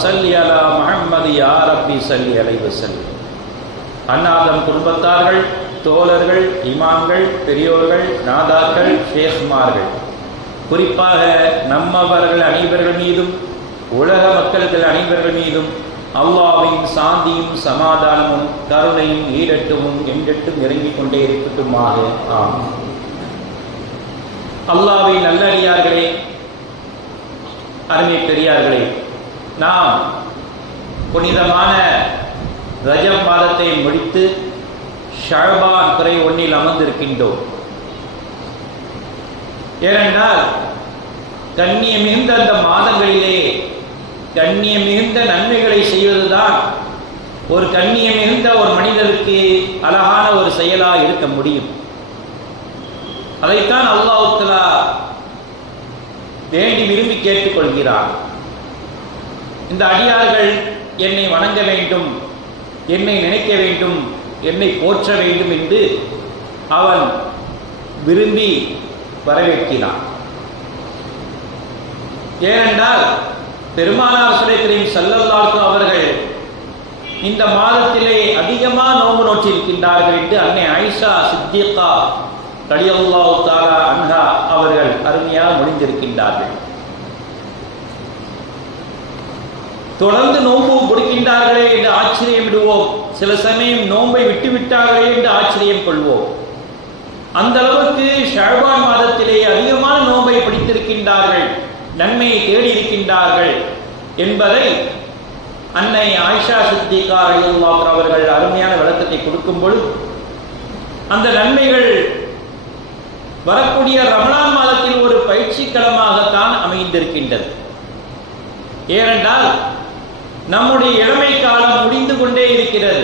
வஸல்லி அலா முஹம்மது யா ரப்பி ஸல்லி அலைஹி வஸல்லம். அன்னாதம் குடும்பத்தார்கள், தோழர்கள், இமாம்கள், பெரியோர்கள், நாதாக்கள், ஷேக்மார்கள், குறிப்பாக நம்மவர்கள் அனைவர்கள் மீதும் உலக மக்கள்கள் அனைவர்கள் மீதும் அல்லாஹ்வின் சாந்தியும் சமாதானமும் கருணையும் ஈடட்டுமும் என்றெட்டும் இறங்கிக் கொண்டே இருக்கட்டுமாக. ஆமீன். அல்லாஹ்வின் நல்லடியார்களே, அருமை பெரியார்களே, நாம் புனிதமான ரஜப் மாதத்தை முடித்து ஷஅபான் பிறை 1 அமர்ந்திருக்கின்றோம். ஏனென்றால் கண்ணியம் மிகுந்த அந்த மாதங்களிலே கண்ணியம் மிகுந்த நன்மைகளை செய்வதுதான் ஒரு கண்ணியம் மிகுந்த ஒரு மனிதருக்கு அழகான ஒரு செயலாக இருக்க முடியும். அதைத்தான் அல்லாஹ் தஆலா வேண்டி விரும்பி கேட்டுக்கொள்கிறார். இந்த அடியார்கள் என்னை வணங்க வேண்டும், என்னை நினைக்க வேண்டும், என்னை போற்ற வேண்டும் என்று அவன் விரும்பி வரவேற்கிறான். ஏனென்றால் பெருமானார் ஸல்லல்லாஹு அலைஹி அவர்கள் இந்த மாதத்திலே அதிகமாக நோன்பு நோற்றிருக்கின்றார்கள் என்று அன்னை ஆயிஷா சித்திகா ரலியல்லாஹு தஆலா அன்ஹா அவர்கள் அருமையாக முடிந்திருக்கின்றார்கள். தொடர்ந்து நோன்பு கொடுக்கின்றார்களே என்று ஆச்சரியம் விடுவோம், சில சமயம் நோன்பை விட்டுவிட்டார்களே என்று ஆச்சரியம் கொள்வோம். அந்த அளவுக்கு ஷஅபான் மாதத்திலே அதிகமான நோன்பை பிடித்திருக்கின்றார்கள், நன்மையை தேடி இருக்கின்றார்கள் என்பதை அன்னை ஆயிஷா சித்திகா ரலியல்லாஹு அவர்கள் அருமையான விளக்கத்தை கொடுக்கும் பொழுது அந்த நன்மைகள் வரக்கூடிய ரமலான் மாதத்தில் ஒரு பயிற்சி களமாகத்தான் அமைந்திருக்கின்றது. ஏனென்றால் நம்முடைய இளமை காலம் முடிந்து கொண்டே இருக்கிறது.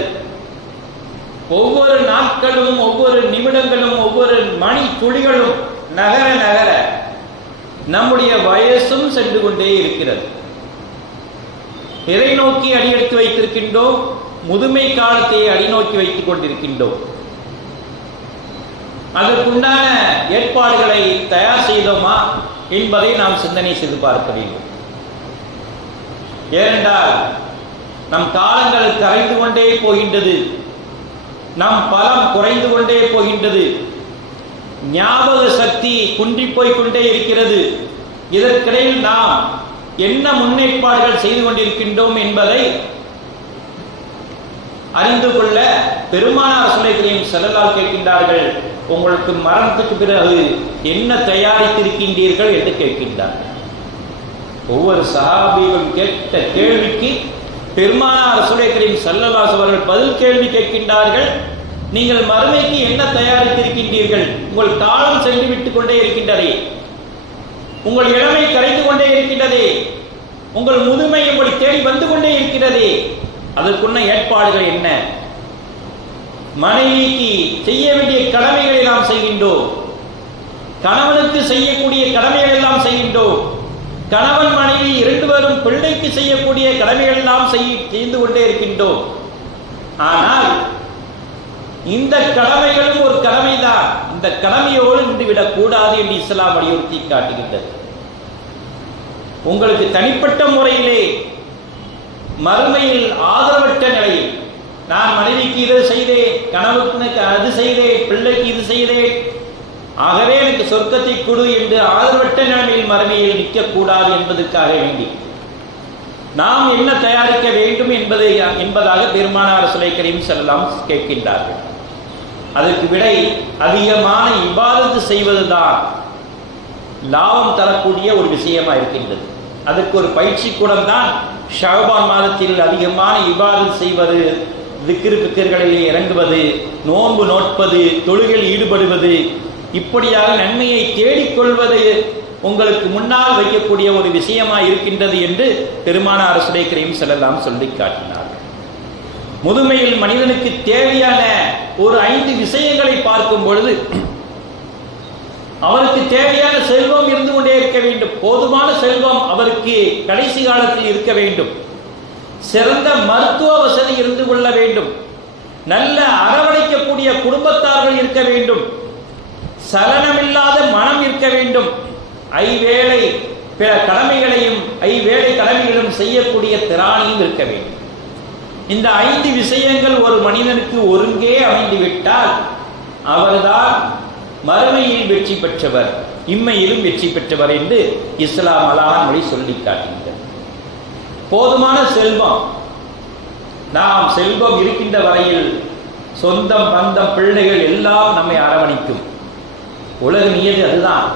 ஒவ்வொரு நாட்களும், ஒவ்வொரு நிமிடங்களும், ஒவ்வொரு மணி துளிகளும் நகர நகர நம்முடைய வயசும் சென்று கொண்டே இருக்கிறது. எதை நோக்கி அடியெடுத்து வைத்திருக்கின்றோம்? முதுமை காலத்தை அடிநோக்கி வைத்துக் கொண்டிருக்கின்றோம். அதற்குண்டான ஏற்பாடுகளை தயார் செய்தோமா என்பதை நாம் சிந்தனை செய்து பார்க்க வேண்டும். ஏனென்றால் நம் காலங்கள் கரைந்து கொண்டே போகின்றது, நம் பலம் குறைந்து கொண்டே போகின்றது, ஞாபக சக்தி குன்றி போய் கொண்டே இருக்கிறது. இதற்கிடையில் நாம் என்ன முன்னேற்பாடுகள் செய்து கொண்டிருக்கின்றோம் என்பதை அறிந்து கொள்ள பெருமானார் ஸல்லல்லாஹு அலைஹி கேட்கின்றார்கள், உங்களுக்கு மரணத்துக்கு பிறகு என்ன தயாரித்திருக்கின்றீர்கள் என்று கேட்கின்றார்கள். ஒவ்வொரு சஹாபியும் கேட்ட கேள்விக்கு பெருமானார் ஸல்லல்லாஹு அலைஹி அவர்கள் பதில் கேள்வி கேட்கின்றார்கள், நீங்கள் மறுமைக்கு என்ன தயாரித்திருக்கின்றீர்கள்? உங்கள் காலம் சென்று விட்டுக் கொண்டே இருக்கின்றதே, உங்கள் இளமை கரைந்து கொண்டே இருக்கிறதே, உங்கள் முதுமை உங்களை தேடி வந்து கொண்டே இருக்கிறதே, அதற்குள்ள ஏற்பாடுகள் என்ன? மனைவிக்கு செய்ய வேண்டிய கடமைகளை நாம் செய்கின்றோம், கணவனுக்கு செய்யக்கூடிய கடமைகள் எல்லாம் செய்கின்றோம், கணவன் மனைவி 2 பேரும் பிள்ளைக்கு செய்யக்கூடிய கடமைகள் எல்லாம் செய்து கொண்டே இருக்கின்றோம். ஆனால் இந்த கடமைகளும் ஒரு கடமைதான், இந்த கடமையோடு நின்றுவிடக் கூடாது என்று இஸ்லாம் வலியுறுத்தி காட்டுகின்றது. உங்களுக்கு தனிப்பட்ட முறையிலே மறுமையில் ஆதரவற்ற நிலையில், நான் மனைவிக்கு இது செய்தேன், கணவனுக்கு அது செய்தேன், பிள்ளைக்கு இது செய்தேன், ஆகவே எனக்கு சொர்க்கத்தை கொடு என்று ஆதரவற்ற நிலைமையில் மறுமையில் நிற்கக்கூடாது என்பதற்காக வேண்டி நாம் என்ன தயாரிக்க வேண்டும் என்பதாக பெருமானார் ஸல்லல்லாஹு அலைஹி கேட்கின்றார்கள். அதற்கு விடை அதிகமான இபாதத்து செய்வதுதான் லாபம் தரக்கூடிய ஒரு விஷயமா இருக்கின்றது. அதற்கு ஒரு பயிற்சி கூடம் தான் ஷஅபான் மாதத்தில் அதிகமான இபாதத் செய்வது, திக்ர் ஃபிக்ர்களிலே இறங்குவது, நோன்பு நோட்பது, தொழுகையில் ஈடுபடுவது, இப்படியாக நன்மையை தேடிக்கொள்வது உங்களுக்கு முன்னால் வைக்கக்கூடிய ஒரு விஷயமா இருக்கின்றது என்று பெருமானார் ஸல்லல்லாஹு அலைஹி சொல்லி காட்டினார். முதுமையில் மனிதனுக்கு தேவையான ஒரு 5 விஷயங்களை பார்க்கும் பொழுது அவருக்கு தேவையான செல்வம் இருந்து கொண்டே இருக்க வேண்டும், போதுமான செல்வம் அவருக்கு கடைசி காலத்தில் இருக்க வேண்டும், சிறந்த மருத்துவ வசதி இருந்து கொள்ள வேண்டும், நல்ல அரவணைக்கக்கூடிய குடும்பத்தார்கள் இருக்க வேண்டும், சலனமில்லாத மனம் இருக்க வேண்டும், ஐவேளை பிற கடமைகளையும் வேலை கடமைகளும் செய்யக்கூடிய திராணியும் இருக்க வேண்டும். இந்த 5 விஷயங்கள் ஒரு மனிதனுக்கு ஒருங்கே அமைந்துவிட்டால் அவர்தான் மறுமையில் வெற்றி பெற்றவர், இம்மையிலும் வெற்றி பெற்றவர் என்று இஸ்லாம் அழகான மொழி சொல்லி காட்டுகிறது. போதுமான செல்வம், நாம் செல்வம் இருக்கின்ற வரையில் சொந்தம் பந்தம் பிள்ளைகள் எல்லாம் நம்மை அரவணைக்கும். உலக நியதி அதுதான்.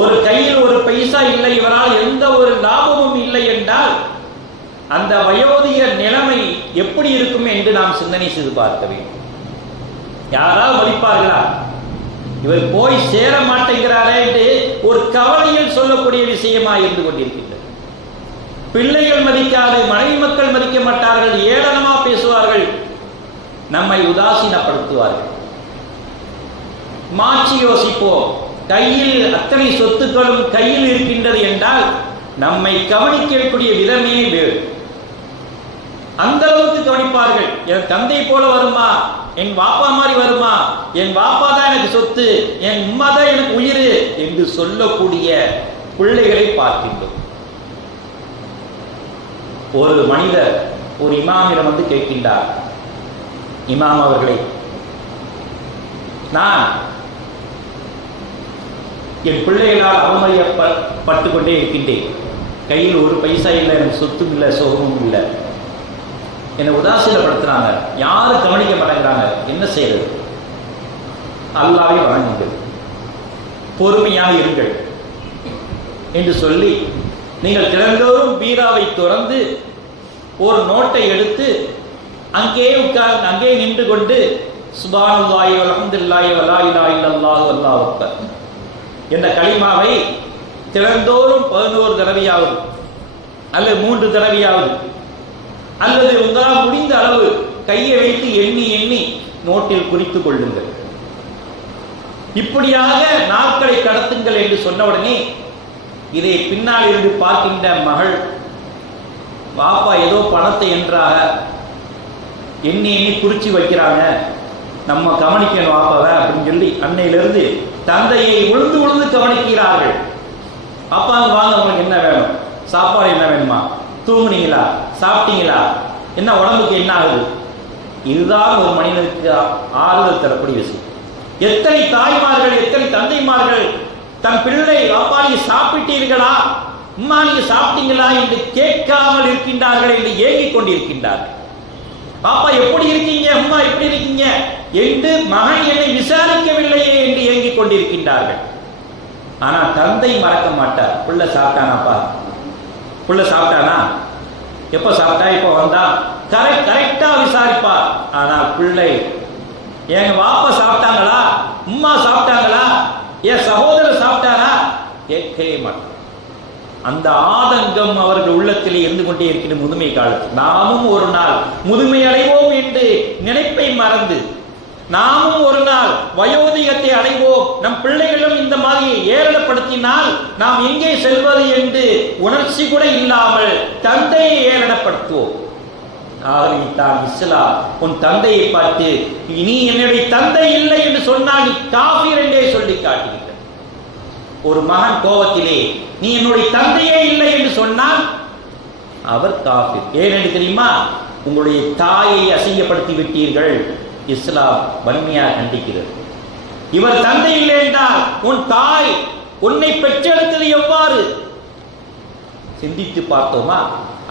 ஒரு கையில் ஒரு பைசா இல்லை, இவரால் எந்த ஒரு லாபமும் இல்லை என்றால் அந்த வயோதிக நிலைமை எப்படி இருக்கும் என்று நாம் சிந்தனை செய்து பார்க்க வேண்டும். யாரால் மதிப்பார்களா? இவர் போய் சேர மாட்டேங்கிறாரே என்று ஒரு கவலையில் சொல்லக்கூடிய விஷயமா இருந்து கொண்டிருக்கின்றது. பிள்ளைகள் மதிக்காது, மனைவி மக்கள் மதிக்க மாட்டார்கள், ஏளனமா பேசுவார்கள், நம்மை உதாசீனப்படுத்துவார்கள். மாற்றி யோசிப்போம். கையில் அத்தனை சொத்துக்களும் கையில் இருக்கின்றது என்றால் நம்மை கவனிக்கக்கூடிய விதமே வேறு. அந்த அளவுக்கு கவனிப்பார்கள். என் தந்தை போல வருமா, என் வாப்பா மாதிரி வருமா, என் வாப்பா தான் எனக்கு சொத்து, என் உம்மா தான் எனக்கு உயிர் என்று சொல்லக்கூடிய பிள்ளைகளை பார்க்கின்றோம். ஒரு மனிதர் ஒரு இமாமிடம் வந்து கேட்கின்றார், இமாம் அவர்களை, நான் என் பிள்ளைகளால் அவமதிக்கப்பட்டு கொண்டே இருக்கின்றேன், கையில் ஒரு பைசா இல்லை, எனக்கு சொத்தும் இல்லை, சோகமும் இல்லை, என்னை உதாசீனப்படுத்துறாங்க, யாரும் கவனிக்க மாட்டேங்கிறாங்க, என்ன செய்யறது? அல்லாஹ்வை வணங்குங்கள், பொறுமையாக இருங்கள் என்று சொல்லி நீங்கள் தினந்தோறும் பீராவை திறந்து ஒரு நோட்டை எடுத்து அங்கே உட்கார்ந்து அங்கே நின்று கொண்டு சுப்ஹானல்லாஹி வல்ஹம்துலில்லாஹி வலா இலாஹா இல்லல்லாஹு வல்லாஹு அக்பர் என்ற கலிமாவை தினந்தோறும் 11 தடவையாவது அல்லது 3 தடவையாவது அல்லது உங்களால் முடிந்த அளவு கையை வைத்து எண்ணி எண்ணி நோட்டில் குறித்துக் கொள்ளுங்கள். இப்படியாக நாட்களை கடத்துங்கள் என்று சொன்னவுடனே இதை பின்னால் இருந்து பார்க்கின்ற மகள், பாப்பா ஏதோ பணத்தை என்றாக எண்ணி எண்ணி குறிச்சு வைக்கிறாங்க, நம்ம கவனிக்கணும் வாப்பாவை அப்படின்னு சொல்லி அன்னையிலிருந்து தந்தையை உழுந்து உழுந்து கவனிக்கிறார்கள். பாப்பாங்க வாங்க, உங்களுக்கு என்ன வேணும், சாப்பாடு என்ன வேணுமா, தூங்குனீங்களா, சாப்பிட்டீங்களா, என்ன உடம்புக்கு என்ன ஆகுது? இதுதான் ஒரு மனிதனுக்கு ஆறுதல் தரக்கூடிய விஷயம். எத்தனை தாய்மார்கள், எத்தனை தந்தைமார்கள் தன் பிள்ளை, பாப்பா நீங்க சாப்பிட்டீர்களா, அம்மா நீங்க சாப்பிட்டீங்களா என்று கேட்காமல் இருக்கின்றார்கள் என்று ஏங்கிக் கொண்டிருக்கின்றார்கள். பாப்பா எப்படி இருக்கீங்க, அம்மா எப்படி இருக்கீங்க என்று மகன் என்னை விசாரிக்கவில்லையே என்று ஏங்கிக் கொண்டிருக்கின்றார்கள். ஆனா தந்தை மறக்க மாட்டார். புள்ள சாப்பிட்டானாப்பா, புள்ள சாப்பிட்டானா, எப்ப சாப்பிட்டா, இப்ப வந்தா, கரெக்டா விசாரிப்பார். ஆனால் பிள்ளை எங்க வாப்பா சாப்பிட்டாங்களா, அம்மா சாப்பிட்டாங்களா, என் சகோதரர் சாப்பிட்டாரா கேட்கவே மாட்டார். அந்த ஆதங்கம் அவர்கள் உள்ளத்திலே இருந்து கொண்டே இருக்கிற முதுமை காலத்தில் நாமும் ஒரு நாள் முதுமை அடைவோம் என்று நினைப்பை மறந்து நாமும் ஒரு நாள் வயோதிகத்தை அடைவோம், நம் பிள்ளைகளும் இந்த மாதிரி ஏளனப்படுத்தினால் நாம் எங்கே செல்வது என்று உணர்ச்சி கூட இல்லாமல் தந்தையை ஏளனப்படுத்துவோம். ஆகவேதான் இஸ்லாம் உன் தந்தையை பார்த்து நீ என்னுடைய தந்தை இல்லை என்று சொன்னால் நீ காஃபிர் என்றே சொல்லி காட்டுகிறது. ஒரு மகன் கோபத்திலே நீ என்னுடைய தந்தையே இல்லை என்று சொன்னால் அவர் காஃபிர். ஏனென்று தெரியுமா? உங்களுடைய தாயை அசிங்கப்படுத்தி விட்டீர்கள். இஸ்லாம் வன்மையாக கண்டிக்கிறது. இவர் தந்தை இல்லை என்றால் உன் தாய் உன்னை பெற்றெடுத்தது எவ்வாறு சிந்தித்து பார்த்தோமா?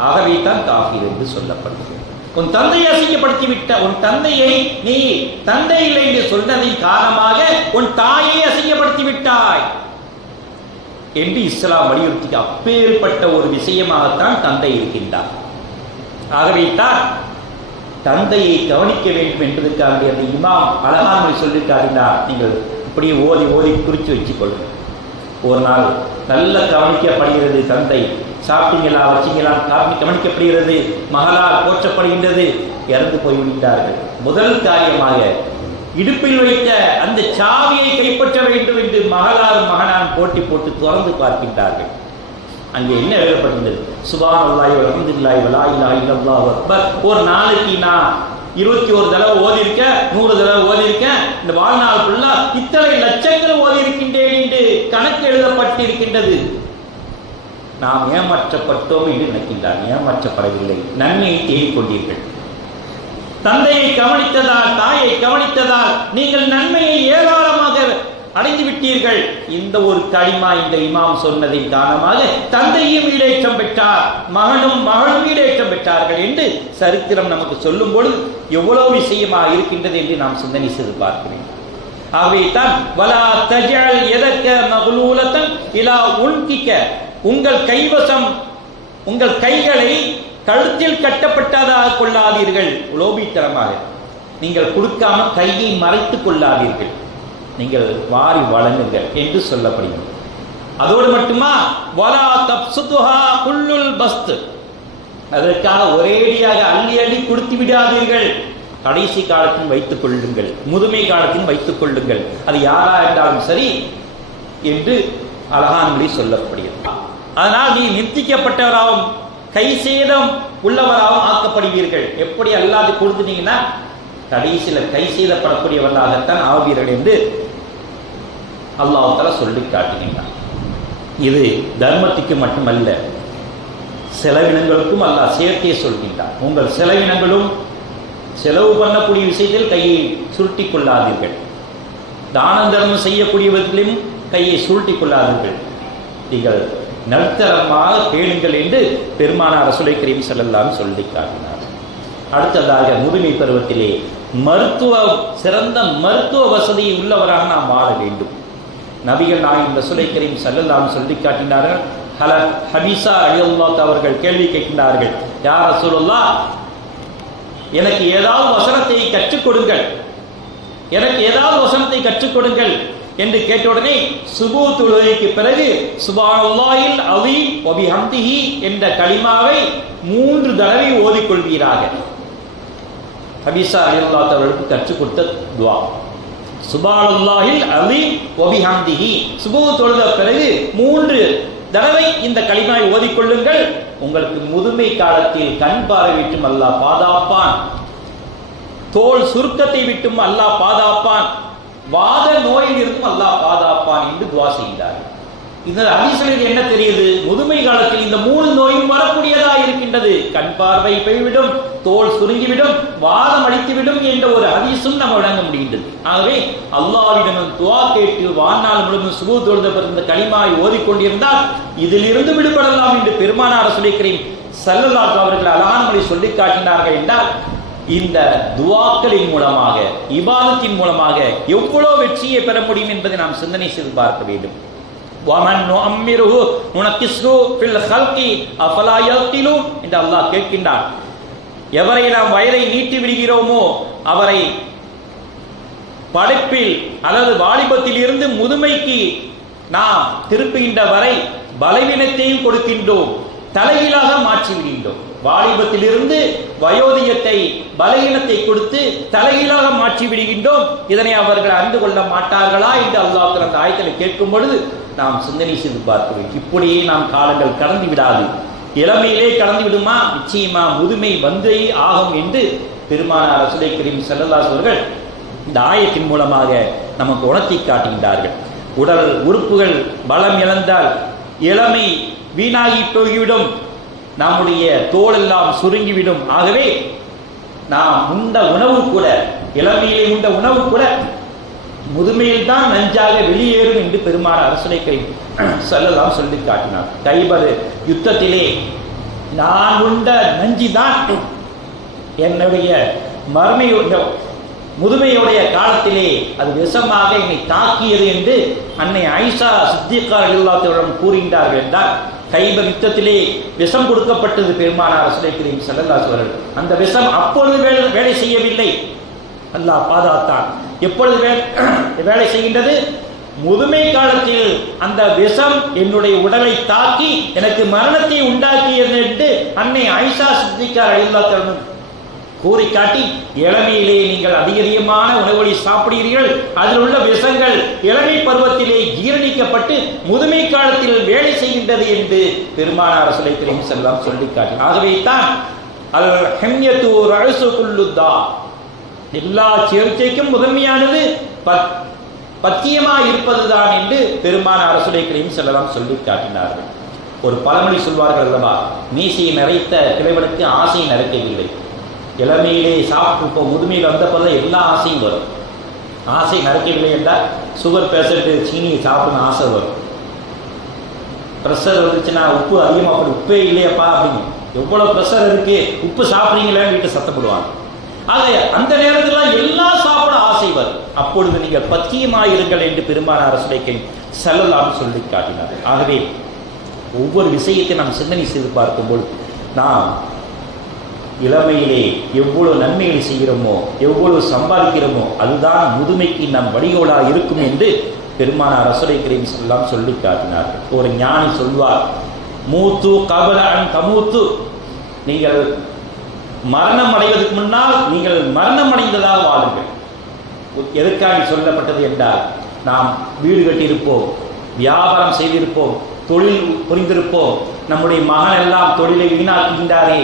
ஆகவே தான் காஃபிர் என்று சொல்லப்படுகிறது. உன் தந்தையை அசிங்கப்படுத்தி விட்ட உன் தந்தையை நீ தந்தை இல்லை என்று சொன்னதின் காரணமாக உன் தாயை அசிங்கப்படுத்தி விட்டாய் என்று இஸ்லாம் வலியுறுத்தி, அப்பேற்பட்ட ஒரு விஷயமாகத்தான் தந்தை இருக்கின்றார். ஆகவே தான் தந்தையை கவனிக்க வேண்டும் என்பதற்காக அந்த இமாம் அழகான சொல்லி காட்டினார். நீங்கள் இப்படியே ஓதி ஓதி குறித்து வச்சுக் கொள்ளுங்கள். ஒரு நாள் நல்ல கவனிக்கப்படுகிறது. தந்தை சாப்பிட்டீங்களா, வச்சிங்களா கவனிக்கப்படுகிறது. மகளால் போற்றப்படுகின்றது. இறந்து போய்விட்டார்கள். முதல் காரியமாக இடுப்பில் வைத்த அந்த சாவியை கைப்பற்ற வேண்டும் என்று மகளாரும் மகனான் போட்டி போட்டு திறந்து பார்க்கின்றார்கள். அங்கே என்ன எழுதப்பட்டிருந்தது? சுப்ஹானல்லாஹி வல்ஹம்துலில்லாஹி வலா இலாஹா இல்லல்லாஹு அக்பர். ஒரு நாளைக்கு நான் 21 தடவை ஓதி இருக்கேன், 100 தடவை ஓதி இருக்கேன், இந்த வாழ்நாள் ஃபுல்லா இத்தனை லட்சங்கள் ஓதி இருக்கின்றேன் என்று கணக்கு எழுதப்பட்டிருக்கின்றது. நாம் ஏமாற்றப்பட்டோம் என்று நினைக்கின்றார். ஏமாற்றப்படவில்லை, நன்மையை தேடிக்கொண்டீர்கள். தந்தையை கவனித்ததால், தாயை கவனித்ததால் நீங்கள் நன்மையை ஏராளமாக அடைந்து விட்டீர்கள். இந்த ஒரு களிமா இந்த இமாம் சொன்னதின் காரணமாக தந்தையும் ஈடேற்றம் பெற்றார், மகனும் ஈடேற்றம் பெற்றார்கள் என்று சரித்திரம் நமக்கு சொல்லும் பொழுது எவ்வளவு விஷயமாக இருக்கின்றது என்று நாம் சிந்தனை செய்து பார்க்கிறேன். ஆகவே தான் வலா தஜல் எதக்க மக்லூலத்தன் இலா உன்கிக்க, உங்கள் கைவசம் உங்கள் கைகளை கழுத்தில் கட்டப்பட்டதாக கொள்ளாதீர்கள். லோபித்தனமாக நீங்கள் கொடுக்காம கையை மறைத்துக் கொள்ளாதீர்கள், நீங்கள் வாரி வழங்குங்கள் என்று சொல்லப்படுகிறது. அதோடு மட்டுமா வலா தப்சுதுஹா குல்லுல் பஸ்த், அதற்காக ஒரேடியாக அள்ளி அள்ளி கொடுத்து விடாதீர்கள். கடைசி காலத்தில் வைத்துக் கொள்ளுங்கள், முதுமை காலத்தில் வைத்துக் கொள்ளுங்கள், அது யாரா இருந்தாலும் சரி என்று அழகான மொழி சொல்லப்படுகிறது. அதனால் நீ நிர்த்திக்கப்பட்டவராகவும் கை சேதம் உள்ளவராகவும் ஆக்கப்படுவீர்கள். எப்படி அல்லாது கொடுத்துட்டீங்கன்னா கடைசியில் கை செய்தப்படக்கூடியவர்களாகத்தான் ஆவீர்கள் என்று அல்லாஹ் தஆலா சொல்லி காட்டினார். இது தர்மத்துக்கு மட்டுமல்ல, செலவினங்களுக்கும் அல்லாஹ் சேர்த்தே சொல்கின்றார். உங்கள் செலவினங்களும் செலவு பண்ணக்கூடிய விஷயத்தில் கையை சுருட்டி கொள்ளாதீர்கள், தான தர்மம் செய்யக்கூடியவர்களும் கையை சுருட்டி கொள்ளாதீர்கள், நீங்கள் நடுத்தரமாக பேணுங்கள் என்று பெருமானார் ரசூலுல்லாஹி கரீம் ஸல்லல்லாஹு அலைஹி வஸல்லம் சொல்லி காட்டினார். அடுத்ததாக முதுமை பருவத்திலே சிறந்த மருத்துவ வசதி உள்ளவராக நாம் வாழ வேண்டும். நபிகள் நாயகம் ரசூலுல்லாஹி கரீம் ஸல்லல்லாஹு அலைஹி வஸல்லம் சொல்லி காட்டினார்கள். ஹபீஸா ரலியல்லாஹு அவர்கள் கேள்வி கேட்கின்றார்கள், யா ரசூலுல்லாஹ், எனக்கு ஏதாவது வசனத்தை கற்றுக் கொடுங்கள், எனக்கு ஏதாவது வசனத்தை கற்றுக் கொடுங்கள் என்று கேட்டவுடனே சுபூ தொழுகைக்கு பிறகு சுப்ஹானல்லாஹில் அஸீம் வ பிஹம்திஹி என்ற கலிமாவை 3 தடவை ஓதிக்கொள்வீராக. ஹபீஸா ரலியல்லாஹு அவர்களுக்கு கற்றுக் கொடுத்த துஆ சுப்ஹானல்லாஹில் அஸீம் வ பிஹம்திஹி. சுபூ தொழுத பிறகு 3 தடவை இந்த கலிமாவை ஓதிக்கொள்ளுங்கள், உங்களுக்கு முதுமை காலத்தில் கண் பார்வை விட்டும் அல்லாஹ் பாதுகாப்பான், தோல் சுருக்கத்தை விட்டும் அல்லாஹ் பாதுகாப்பான், வாத நோயில் இருக்கும் அல்லாஹ் பாதுகாப்பான் என்று துஆ செய்கிறார். இந்த ஹதீஸில் என்ன தெரியுது? முதுமை காலத்தில் இந்த 3 நோயும் வரக்கூடியதா இருக்கின்றது. கண் பார்வை போய்விடும், தோல் சுருங்கிவிடும், வாதம் அடித்துவிடும் என்ற ஒரு ஹதீஸும் நம்ம வழங்க முடிகின்றது. ஆகவே அல்லாஹ்விடம் துஆ கேட்டு வாழ்நாள் முழுவதும் சுபூ தொழுத பிறகு இந்த கலிமாவை ஓதிக்கொண்டிருந்தால் இதிலிருந்து விடுபடலாம் என்று பெருமானார் ரசூலுல்லாஹி கரீம் ஸல்லல்லாஹு அலைஹி அவர்கள் அழகான முறை சொல்லி காட்டினார்கள். என்றால் இந்த துஆக்களின் மூலமாக, இபாதத்தின் மூலமாக எவ்வளவு வெற்றியை பெற முடியும் என்பதை நாம் சிந்தனை செய்து பார்க்க வேண்டும். வமன் நுஅம்மிருஹு நுனக்கிஸ்ஹு ஃபில் ஹல்கி அஃபலா யக்திலூன் என்று அல்லாஹ் கேட்கின்றார். எவரை நாம் வயதை நீட்டி விடுகிறோமோ அவரை படைப்பில் அல்லது வாலிபத்தில் இருந்து முதுமைக்கு நாம் திருப்புகின்ற வரை பலவீனத்தையும் கொடுக்கின்றோம், தலைகீழாக மாற்றி விடுகின்றோம். வாலிபத்திலிருந்து வயோதிகத்தை பலகீனத்தை கொடுத்து தலைகீழாக மாற்றி விடுகின்றோம். இதனை அவர்கள் அறிந்து கொள்ள மாட்டார்களா என்று அல்லாஹ் அந்த ஆயத்திலே கேட்கும் பொழுது நாம் சிந்தனை செய்து பார்க்கிறோம். இப்படியே நாம் காலங்கள் கடந்து விடாது, இளமையிலே கடந்து விடுமா, நிச்சயமா முதுமை வந்தே ஆகும் என்று பெருமானார் ரசூலுல்லாஹி கரீம் ஸல்லல்லாஹு அலைஹி அவர்கள் இந்த ஆயத்தின் மூலமாக நமக்கு உணர்த்தி காட்டுகின்றார்கள். உடல் உறுப்புகள் பலம் இழந்தால் இளமை வீணாகி போய்விடும், நம்முடைய தோலெல்லாம் சுருங்கிவிடும். ஆகவே நாம் உண்ட உணவு கூட, இளமையிலே உண்ட உணவு கூட முதுமையில் தான் நஞ்சாக வெளியேறும் என்று பெருமானார் ரசூலுல்லாஹி கரீம் ஸல்லல்லாஹு அலைஹி சொல்லி காட்டினார். கைபர் யுத்தத்திலே நான் உண்ட நஞ்சி தான் என்னுடைய முதுமையுடைய காலத்திலே அது விஷமாக என்னை தாக்கியது என்று அன்னை ஆயிஷா சித்திகா ரலியல்லாஹு அன்ஹா கூறுகின்றார்கள். என்றால் கைபர் யுத்தத்திலே விஷம் கொடுக்கப்பட்டது பெருமானார் ரசூலுல்லாஹி கரீம் ஸல்லல்லாஹு அலைஹி வஸல்லம். அந்த விஷம் அப்பொழுது வேலை செய்யவில்லை, அல்லாஹ் பாதுகாத்தான். எப்பொழுது வேலை செய்கின்றது? முதுமை காலத்தில் அந்த விஷம் என்னுடைய உடலை தாக்கி எனக்கு மரணத்தை உண்டாக்கியது என்று அன்னை ஆயிஷா சித்திகா ரலியல்லாஹு அன்ஹா கூறி காட்டி, இளமையிலே நீங்கள் அதிகமான உணவுகளை சாப்பிடுகிறீர்கள், அதில் உள்ள விஷங்கள் இளமை பருவத்திலே ஜீரணிக்கப்பட்டு முதுமை காலத்தில் வேலை செய்கின்றது என்று பெருமானார் ரசூலுல்லாஹி கரீம் ஸல்லல்லாஹு அலைஹி சொல்லி காட்டி. ஆகவே தான் அல் ஹம்யத்து ரஅஸு குல்லுத்தா, எல்லா சிகிச்சைக்கும் முதன்மையானது பத்தியமாக இருப்பதுதான் என்று பெருமானார் ரசூலுல்லாஹி கரீம் ஸல்லல்லாஹு அலைஹி சொல்லி காட்டினார்கள். ஒரு பழமொழி சொல்வார்கள் அல்லவா, மீசையை நிறைத்த கிழவனுக்கு ஆசையை நிறைக்கவில்லை. இளமையிலே சாப்பிட்டு முதுமையில் வந்த பிறகு எல்லா ஆசையும் வரும். ஆசை நிறைக்கவில்லை என்றால் சுகர் பேஷண்ட்டு சீனியை சாப்பிடணும் ஆசை வரும். ப்ரெஷர் வந்துச்சுன்னா உப்பு அதிகமாக போடும், உப்பே இல்லையப்பா அப்படின்னு. எவ்வளோ ப்ரெஷர் இருக்கு, உப்பு சாப்பிட்றீங்களேன்னு வீட்டு சத்தப்படுவாங்க. ஆக அந்த நேரத்தில் எல்லாம் சாப்பிட ஆசை வரும். அப்பொழுது நீங்கள் பத்தியமாயிருங்கள் என்று பெருமானார் ஸல்லல்லாஹு சொல்லி காட்டினார். ஆகவே ஒவ்வொரு விஷயத்தை நாம் சிந்தனை செய்து பார்க்கும்போது நாம் இளமையிலே எவ்வளவு நன்மைகளை செய்கிறோமோ, எவ்வளவு சம்பாதிக்கிறோமோ, அதுதான் முதுமைக்கு நம் வழிகோலாக இருக்கும் என்று பெருமானார் ஸல்லல்லாஹு சொல்லி காட்டினார். ஒரு ஞானி சொல்வார், மூத்து கபல அன் தமூத்து, நீங்கள் மரணம் அடைவதற்கு முன்னால் நீங்கள் மரணம் அடைந்ததாக வாழுங்கள். எதற்காக சொல்லப்பட்டது என்றால், நாம் வீடு கட்டியிருப்போம், வியாபாரம் செய்திருப்போம், தொழில் புரிந்திருப்போம், நம்முடைய மகன் எல்லாம் தொழிலை வீணாக்குகின்றாரே,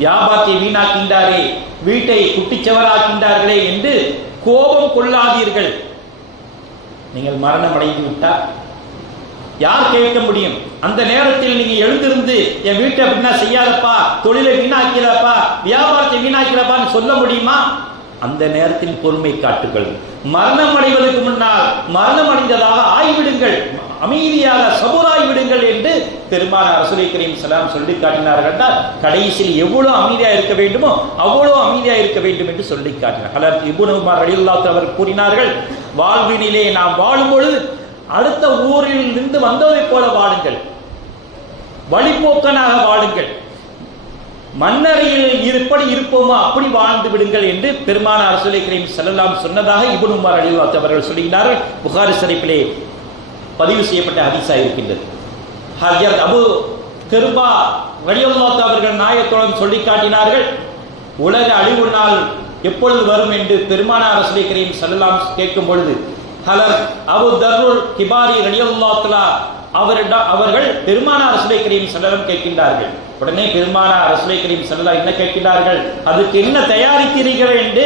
வியாபாரத்தை வீணாக்கின்றாரே, வீட்டை குட்டிச்சவராக்கின்றார்களே என்று கோபம் கொள்ளாதீர்கள். நீங்கள் மரணம் அடைந்து விட்டால் யார் கேட்க முடியும்? அந்த நேரத்தில் நீங்க எழுந்திருந்து என் வீட்டை அப்படின்னா செய்யாதப்பா, தொழிலை வீணாக்கிறப்பா, வியாபாரத்தை வீணாக்கிறப்பான்னு சொல்ல முடியுமா? அந்த நேரத்தில் பொறுமை காட்டுங்கள். மரணம் அடைவதற்கு முன்னால் மரணம் அடைந்ததாக ஆய்விடுங்கள், அமைதியாக சபூராய் விடுங்கள் என்று பெருமானார் ரசூலுல்லாஹி கரீம் ஸல்லல்லாஹு சொல்லி காட்டினார்கள். கடைசியில் எவ்வளவு அமைதியாக இருக்க வேண்டுமோ அவ்வளவு அமைதியாக இருக்க வேண்டும் என்று சொல்லி காட்டினார். ஹலரத் இப்னு உமர் ரலியல்லாஹு அன்ஹு அவர் கூறினார்கள், வாழ்வினிலே நாம் வாழும் பொழுது அடுத்த ஊரில் இருந்து வந்ததை போல வாழுங்கள், வழிபோக்கனாக வாழுங்கள், மன்னரையில் எப்படி இருப்போமோ அப்படி வாழ்ந்து விடுங்கள் என்று பெருமானார் ரசூலுல்லாஹி கரீம் ஸல்லல்லாஹு சொன்னதாக இப்னு உமர் ரலியல்லாஹு அன்ஹு அவர்கள் சொல்கிறார்கள். புகாரி ஷரீஃபிலே பதிவு செய்யப்பட்ட ஹதீஸா இருக்கின்றது. ஹஜ்ரத் அபூ கர்பா ரலியல்லாஹு அன்ஹு அவர்கள் நாயகத்தோடு சொல்லி காட்டினார்கள், உலக அழிவு நாள் எப்பொழுது வரும் என்று பெருமானார் ரசூலுல்லாஹி கரீம் ஸல்லல்லாஹு கேட்கும் பொழுது ஹலர் அபூ தர்ருல் கிபாரி ரலியல்லாஹு அன்ஹு அவர்கள் பெருமானார் ரசூலுல்லாஹி கரீம் ஸல்லல்லாஹு கேட்கின்றார்கள். உடனே பெருமானார் ரசூலுல்லாஹி கரீம் ஸல்லல்லாஹு என்ன கேட்கிறார்கள், அதுக்கு என்ன தயாரித்தீர்கள் என்று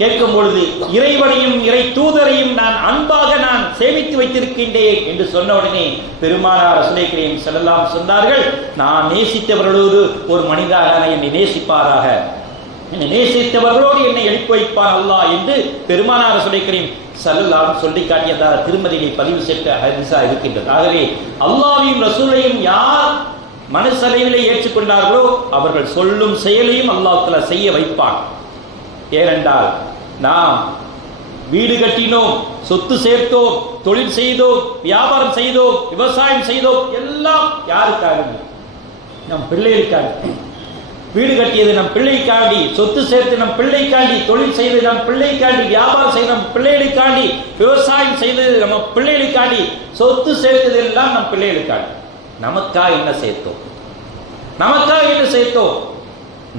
கேட்கும் பொழுது, இறைவனையும் இறை தூதரையும் நான் அன்பாக நான் சேமித்து வைத்திருக்கின்றேன் என்று சொன்ன உடனே பெருமானார் ரசூலுல்லாஹி கரீம் ஸல்லல்லாஹு சொன்னார்கள், நான் நேசித்தவர்களோடு ஒரு மனிதராக என்னை நேசிப்பாராக, என்னை நேசித்தவர்களோடு என்னை எழுப்பி வைப்பான் அல்லாஹ் என்று பெருமானார் ரசூலுல்லாஹி கரீம் ஸல்லல்லாஹு சொல்லி காட்டியதாக திருமதியிலே பதிவு செய்த ஹதீஸா இருக்கின்றது. ஆகவே அல்லாஹ்வையும் ரசூலையும் யார் மனசளவிலே ஏற்றுக்கொண்டார்களோ அவர்கள் சொல்லும் செயலையும் அல்லாஹ் தஆலா செய்ய வைப்பான். ஏனென்றால் நாம் வீடு கட்டினோம், சொத்து சேர்த்தோம், தொழில் செய்தோம், வியாபாரம் செய்தோம், விவசாயம் செய்தோம், எல்லாம் யாருக்காக? நம் பிள்ளைகளுக்காக. வீடு கட்டியது நம் பிள்ளைக்காண்டி, சொத்து சேர்த்து நம் பிள்ளைக்காண்டி, தொழில் செய்தது நம் பிள்ளைக்காண்டி, வியாபாரம் செய்த நம் பிள்ளைகளுக்காண்டி, விவசாயம் செய்தது நம்ம பிள்ளைகளுக்காண்டி, சொத்து சேர்த்தது எல்லாம் நம் பிள்ளைகளுக்காண்டி. நமக்கா என்ன சேர்த்தோம்? நமக்காக என்ன சேர்த்தோம்?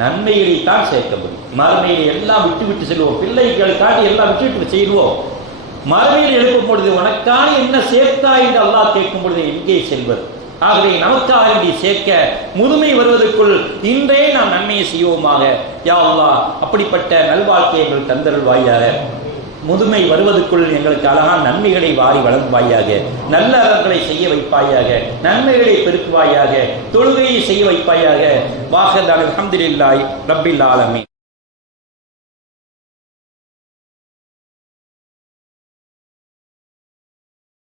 நன்மைகளை தான் சேர்க்க முடியும். மறுமையை எல்லாம் விட்டு விட்டு செல்வோம், பிள்ளைகளுக்காண்டி எல்லாம் விட்டு செய்வோம். மறுமையில் எழுப்பும் பொழுது உனக்கான என்ன சேர்த்தா என்று அல்லாஹ் கேட்கும் பொழுது எங்கே செல்வது? ஆகவே நமக்காக வேண்டி சேர்க்க முதுமை வருவதற்குள் இன்றே நாம் நன்மையை செய்வோமாக. யா அல்லாஹ், அப்படிப்பட்ட நல்வாழ்க்கையை எங்கள் தந்தருள்வாயாக. முதுமை வருவதற்குள் எங்களுக்கு அழகான நன்மைகளை வாரி வழங்குவாயாக, நல்ல அறங்களை செய்ய வைப்பாயாக, நன்மைகளை பெருக்குவாயாக, தொழுகையை செய்ய வைப்பாயாக. வாஹிர் அல்ஹம்துலில்லாஹி ரப்பில் ஆலமீன்.